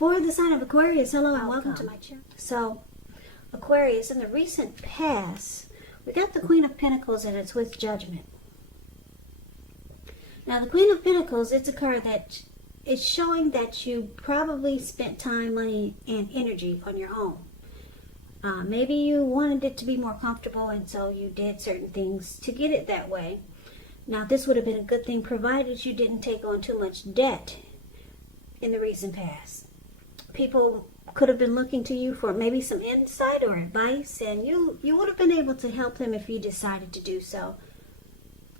For the sign of Aquarius, hello and welcome to my channel. So, Aquarius, in the recent past, we got the Queen of Pentacles and it's with Judgment. Now, the Queen of Pentacles, it's a card that is showing that you probably spent time, money, and energy on your home. Maybe you wanted it to be more comfortable and so you did certain things to get it that way. Now, this would have been a good thing provided you didn't take on too much debt in the recent past. People could have been looking to you for maybe some insight or advice, and you would have been able to help them if you decided to do so.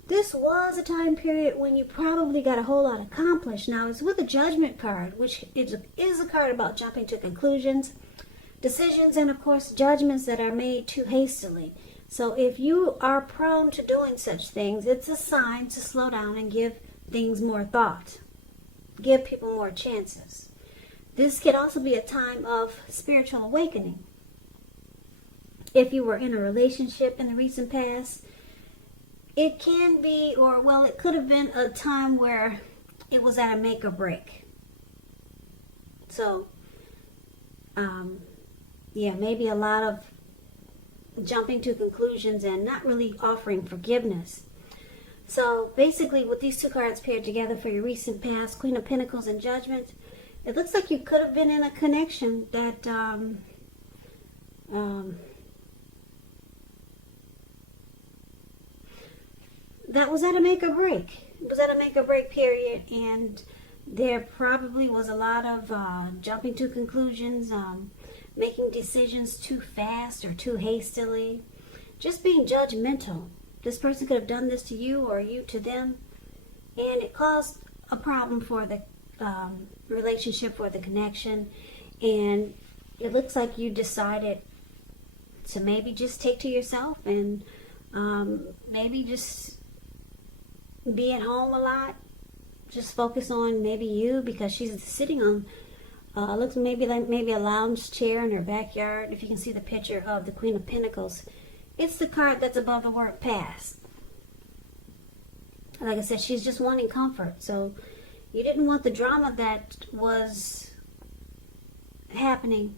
This was a time period when you probably got a whole lot accomplished. Now, it's with a Judgment card, which is a card about jumping to conclusions, decisions, and of course, judgments that are made too hastily. So if you are prone to doing such things, it's a sign to slow down and give things more thought. Give people more chances. This could also be a time of spiritual awakening. If you were in a relationship in the recent past, it can be, or well, it could have been a time where it was at a make or break. So, yeah, maybe a lot of jumping to conclusions and not really offering forgiveness. So basically, with these two cards paired together for your recent past, Queen of Pentacles and Judgment, it looks like you could have been in a connection that that was at a make or break. It was at a make or break period, and there probably was a lot of jumping to conclusions, making decisions too fast or too hastily, just being judgmental. This person could have done this to you or you to them, and it caused a problem for the relationship, for the connection. And it looks like you decided to maybe just take to yourself and maybe just be at home a lot, just focus on maybe you, because she's sitting on looks maybe like a lounge chair in her backyard. If you can see the picture of the Queen of Pentacles, it's the card that's above the word past. Like I said, she's just wanting comfort. So you didn't want the drama that was happening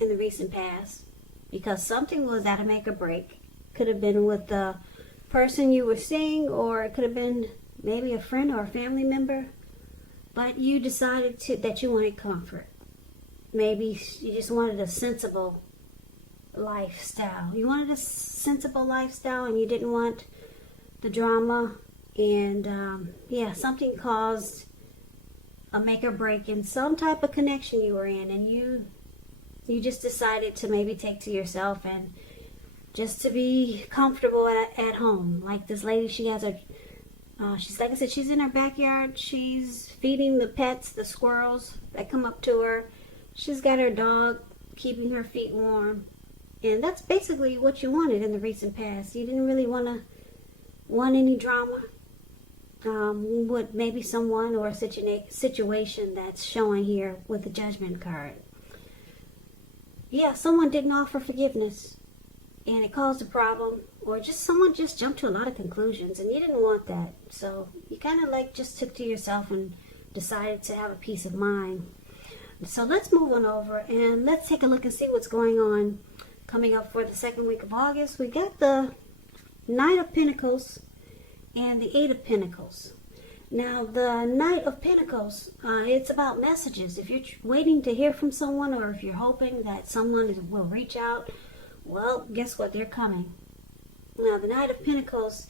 in the recent past, because something was at a make or break. Could have been with the person you were seeing, or it could have been maybe a friend or a family member. But you decided that you wanted comfort. Maybe you just wanted a sensible lifestyle. You wanted a sensible lifestyle and you didn't want the drama. And yeah, something caused a make or break in some type of connection you were in, and you just decided to maybe take to yourself and just to be comfortable at home. Like this lady, she has she's, like I said, she's in her backyard. She's feeding the pets, the squirrels that come up to her. She's got her dog keeping her feet warm. And that's basically what you wanted in the recent past. You didn't really want any drama with maybe someone or a situation that's showing here with the Judgment card. Yeah, someone didn't offer forgiveness and it caused a problem, or just someone just jumped to a lot of conclusions and you didn't want that. So you kind of like just took to yourself and decided to have a peace of mind. So let's move on over and let's take a look and see what's going on coming up for the second week of August. We got the Knight of Pentacles and the Eight of Pentacles. Now, the Knight of Pentacles, it's about messages. If you're waiting to hear from someone, or if you're hoping that someone will reach out, well, guess what? They're coming. Now, the Knight of Pentacles,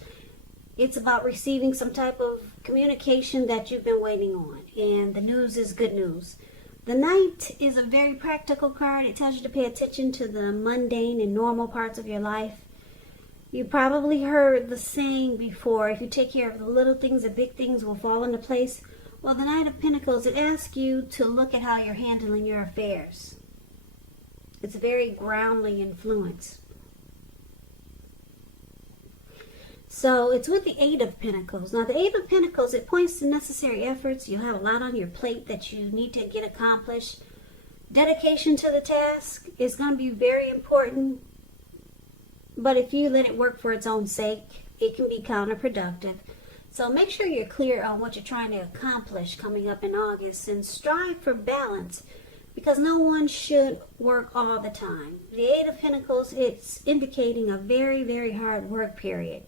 it's about receiving some type of communication that you've been waiting on, and the news is good news. The Knight is a very practical card. It tells you to pay attention to the mundane and normal parts of your life. You probably heard the saying before, if you take care of the little things, the big things will fall into place. Well, the Knight of Pentacles, it asks you to look at how you're handling your affairs. It's a very grounding influence. So it's with the Eight of Pentacles. Now, the Eight of Pentacles, it points to necessary efforts. You have a lot on your plate that you need to get accomplished. Dedication to the task is going to be very important. But if you let it work for its own sake, it can be counterproductive. So make sure you're clear on what you're trying to accomplish coming up in August, and strive for balance, because no one should work all the time. The Eight of Pentacles, it's indicating a very, very hard work period.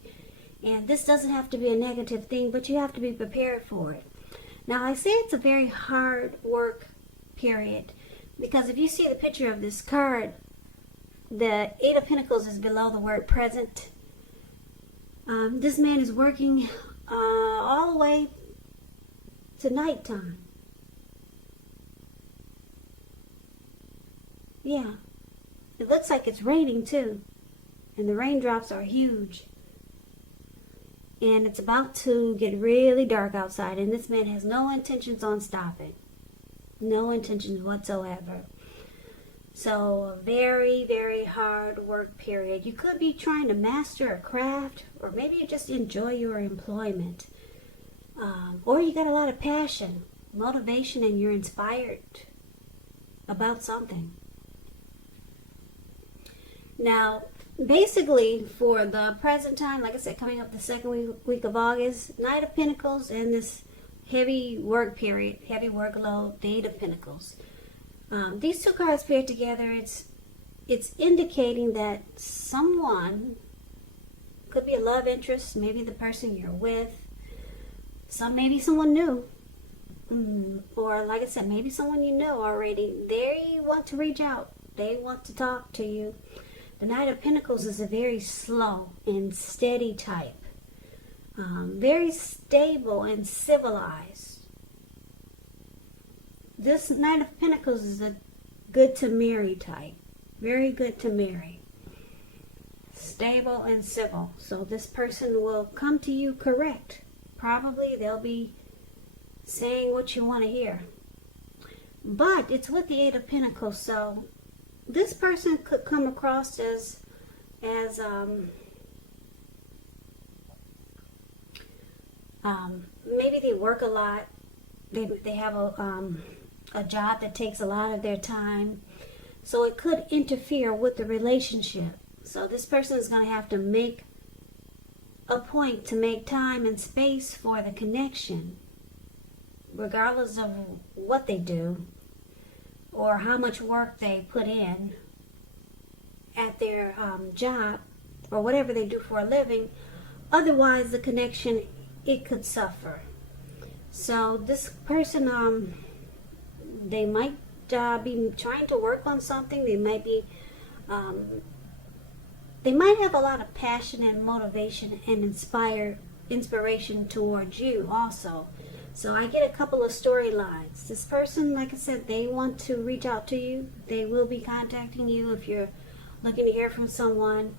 And this doesn't have to be a negative thing, but you have to be prepared for it. Now, I say it's a very hard work period because if you see the picture of this card, the Eight of Pentacles is below the word present. This man is working all the way to nighttime. Yeah. It looks like it's raining too. And the raindrops are huge. And it's about to get really dark outside. And this man has no intentions on stopping. No intentions whatsoever. So a very, very hard work period. You could be trying to master a craft, or maybe you just enjoy your employment. Or you got a lot of passion, motivation, and you're inspired about something. Now, basically, for the present time, like I said, coming up the second week of August, Knight of Pentacles and this heavy work period, heavy workload, the Eight of Pentacles. These two cards paired together, it's indicating that someone, could be a love interest, maybe the person you're with, maybe someone new, or like I said, maybe someone you know already. They want to reach out. They want to talk to you. The Knight of Pentacles is a very slow and steady type. Very stable and civilized. This Knight of Pentacles is a good to marry type. Very good to marry. Stable and civil. So this person will come to you correct. Probably they'll be saying what you want to hear. But it's with the Eight of Pentacles, so this person could come across as maybe they work a lot. They have a job that takes a lot of their time, so it could interfere with the relationship. So this person is going to have to make a point to make time and space for the connection, regardless of what they do or how much work they put in at their job or whatever they do for a living. Otherwise, the connection, it could suffer. So this person, they might be trying to work on something. They might be, they might have a lot of passion and motivation and inspiration towards you also. So I get a couple of storylines. This person, like I said, they want to reach out to you. They will be contacting you if you're looking to hear from someone.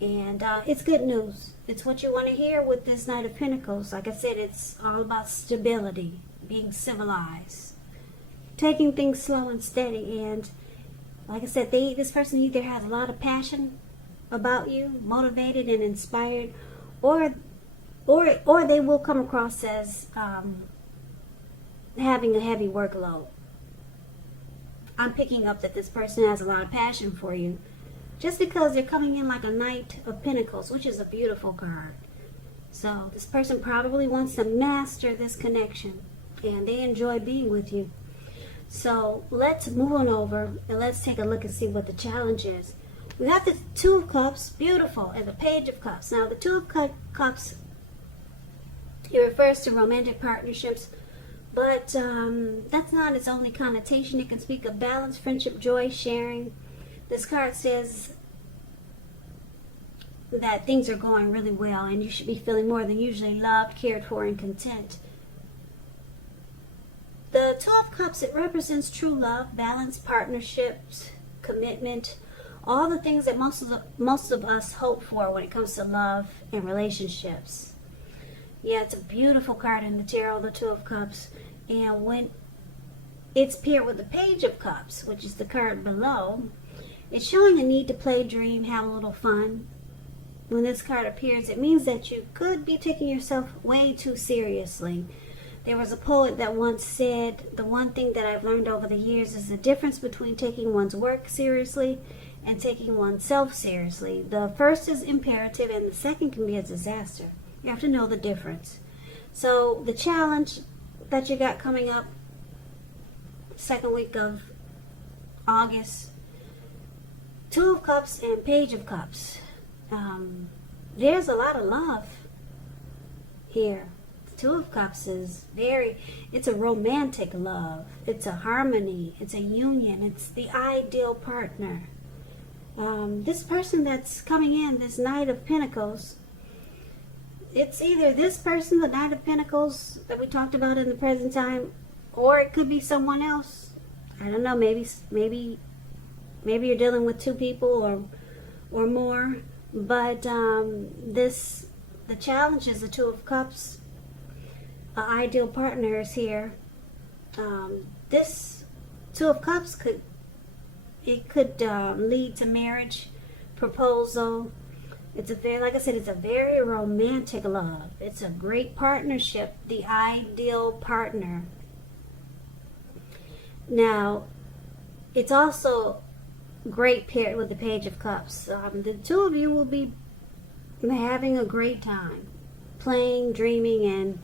And it's good news. It's what you want to hear with this Knight of Pentacles. Like I said, it's all about stability, being civilized, taking things slow and steady. And like I said, this person either has a lot of passion about you, motivated and inspired, or they will come across as having a heavy workload. I'm picking up that this person has a lot of passion for you, just because they're coming in like a Knight of Pentacles, which is a beautiful card. So this person probably wants to master this connection, and they enjoy being with you. So let's move on over and let's take a look and see what the challenge is. We got the Two of Cups, beautiful, and the Page of Cups. Now the Two of Cups, it refers to romantic partnerships, but that's not its only connotation. It can speak of balance, friendship, joy, sharing. This card says that things are going really well and you should be feeling more than usually loved, cared for, and content. The Two of Cups, it represents true love, balance, partnerships, commitment, all the things that most of us hope for when it comes to love and relationships. Yeah, it's a beautiful card in the tarot, the Two of Cups. And when it's paired with the Page of Cups, which is the card below, it's showing a need to play, dream, have a little fun. When this card appears, it means that you could be taking yourself way too seriously. There was a poet that once said, the one thing that I've learned over the years is the difference between taking one's work seriously and taking oneself seriously. The first is imperative and the second can be a disaster. You have to know the difference. So the challenge that you got coming up, second week of August, Two of Cups and Page of Cups. There's a lot of love here. Two of Cups is it's a romantic love. It's a harmony. It's a union. It's the ideal partner. This person that's coming in, this Knight of Pentacles, it's either this person, the Knight of Pentacles that we talked about in the present time, or it could be someone else. I don't know, maybe you're dealing with two people or more. But the challenge is the Two of Cups. An ideal partner is here. This Two of Cups could lead to marriage, proposal. It's like I said, it's a very romantic love. It's a great partnership, the ideal partner. Now, it's also great paired with the Page of Cups. The two of you will be having a great time, playing, dreaming,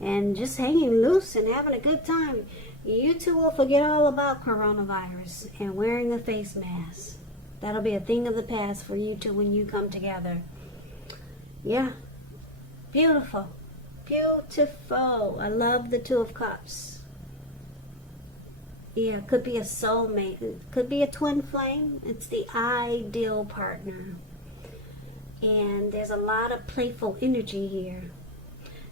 and just hanging loose and having a good time. You two will forget all about coronavirus and wearing a face mask. That'll be a thing of the past for you two when you come together. Yeah. Beautiful. Beautiful. I love the Two of Cups. Yeah, it could be a soulmate. It could be a twin flame. It's the ideal partner. And there's a lot of playful energy here.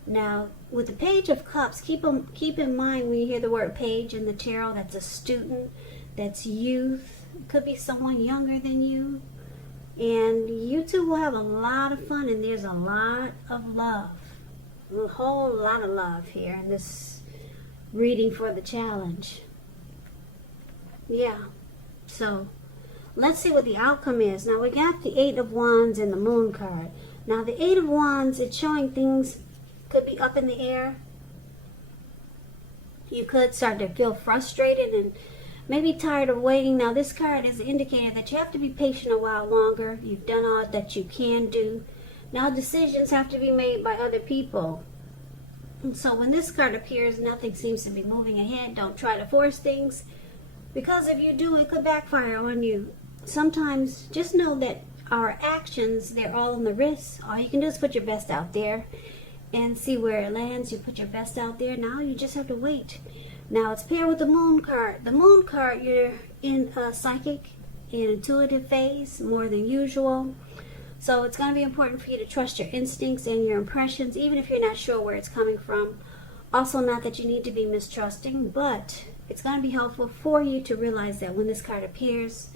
Now, with the Page of Cups, keep in mind when you hear the word page in the tarot, that's a student, that's youth. It could be someone younger than you. And you two will have a lot of fun, and there's a lot of love. A whole lot of love here in this reading for the challenge. Yeah. So, let's see what the outcome is. Now, we got the Eight of Wands and the Moon card. Now, the Eight of Wands, it's showing things could be up in the air. You could start to feel frustrated and maybe tired of waiting. Now, this card is indicating that you have to be patient a while longer. You've done all that you can do. Now, decisions have to be made by other people. And so when this card appears, nothing seems to be moving ahead. Don't try to force things, because if you do, it could backfire on you. Sometimes just know that our actions, they're all in the wrist. All you can do is put your best out there and see where it lands. You put your best out there. Now you just have to wait. Now it's paired with the Moon card. The Moon card, you're in a psychic and intuitive phase more than usual. So it's going to be important for you to trust your instincts and your impressions, even if you're not sure where it's coming from. Also, not that you need to be mistrusting, but it's going to be helpful for you to realize that when this card appears,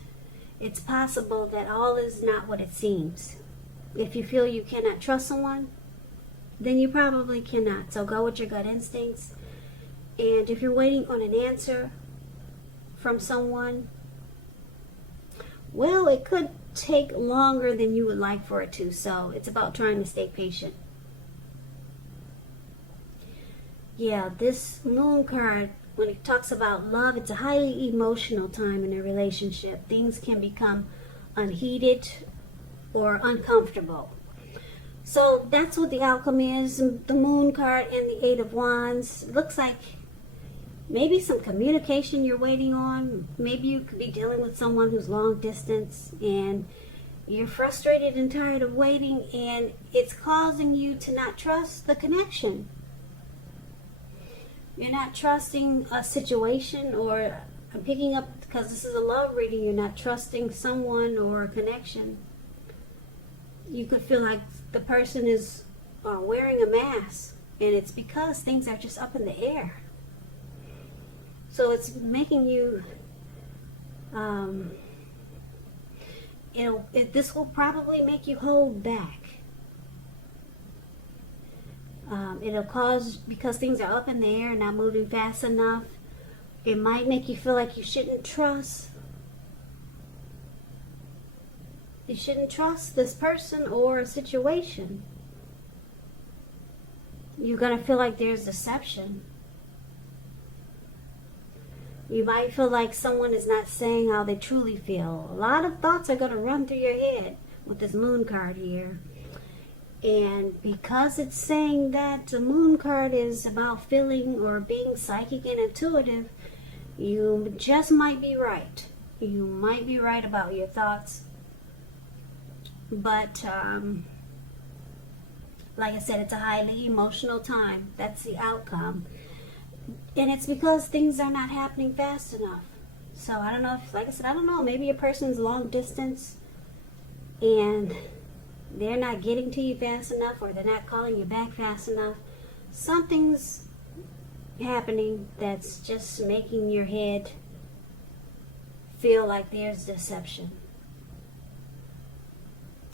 it's possible that all is not what it seems. If you feel you cannot trust someone, then you probably cannot. So go with your gut instincts. And if you're waiting on an answer from someone, well, it could take longer than you would like for it to. So it's about trying to stay patient. Yeah, this Moon card, when it talks about love, it's a highly emotional time in a relationship. Things can become unheated or uncomfortable. So that's what the outcome is. The Moon card and the Eight of Wands. It looks like maybe some communication you're waiting on. Maybe you could be dealing with someone who's long distance and you're frustrated and tired of waiting, and it's causing you to not trust the connection. You're not trusting a situation, or I'm picking up, because this is a love reading, you're not trusting someone or a connection. You could feel like the person is wearing a mask, and it's because things are just up in the air. So it's making you, this will probably make you hold back. It'll cause, because things are up in the air and not moving fast enough, it might make you feel like you shouldn't trust. You shouldn't trust this person or a situation. You're going to feel like there's deception. You might feel like someone is not saying how they truly feel. A lot of thoughts are going to run through your head with this Moon card here. And because it's saying that the moon card is about feeling or being psychic and intuitive, you just might be right. You might be right about your thoughts. But like I said, it's a highly emotional time. That's the outcome. And it's because things are not happening fast enough. So I don't know if, like I said, I don't know. Maybe your person's long distance and they're not getting to you fast enough, or they're not calling you back fast enough. Something's happening that's just making your head feel like there's deception.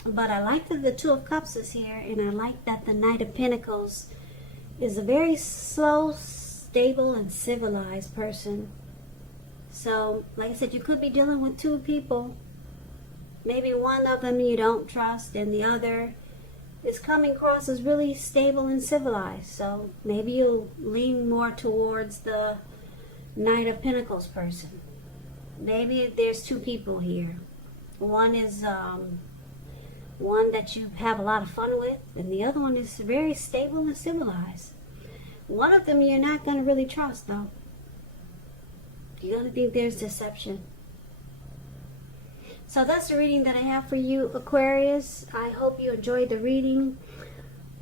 But I like that the Two of Cups is here, and I like that the Knight of Pentacles is a very slow, stable, and civilized person. So, like I said, you could be dealing with two people. Maybe one of them you don't trust, and the other is coming across as really stable and civilized. So maybe you'll lean more towards the Knight of Pentacles person. Maybe there's two people here. One is one that you have a lot of fun with, and the other one is very stable and civilized. One of them you're not going to really trust, though. You're going to think there's deception. So that's the reading that I have for you, Aquarius. I hope you enjoyed the reading.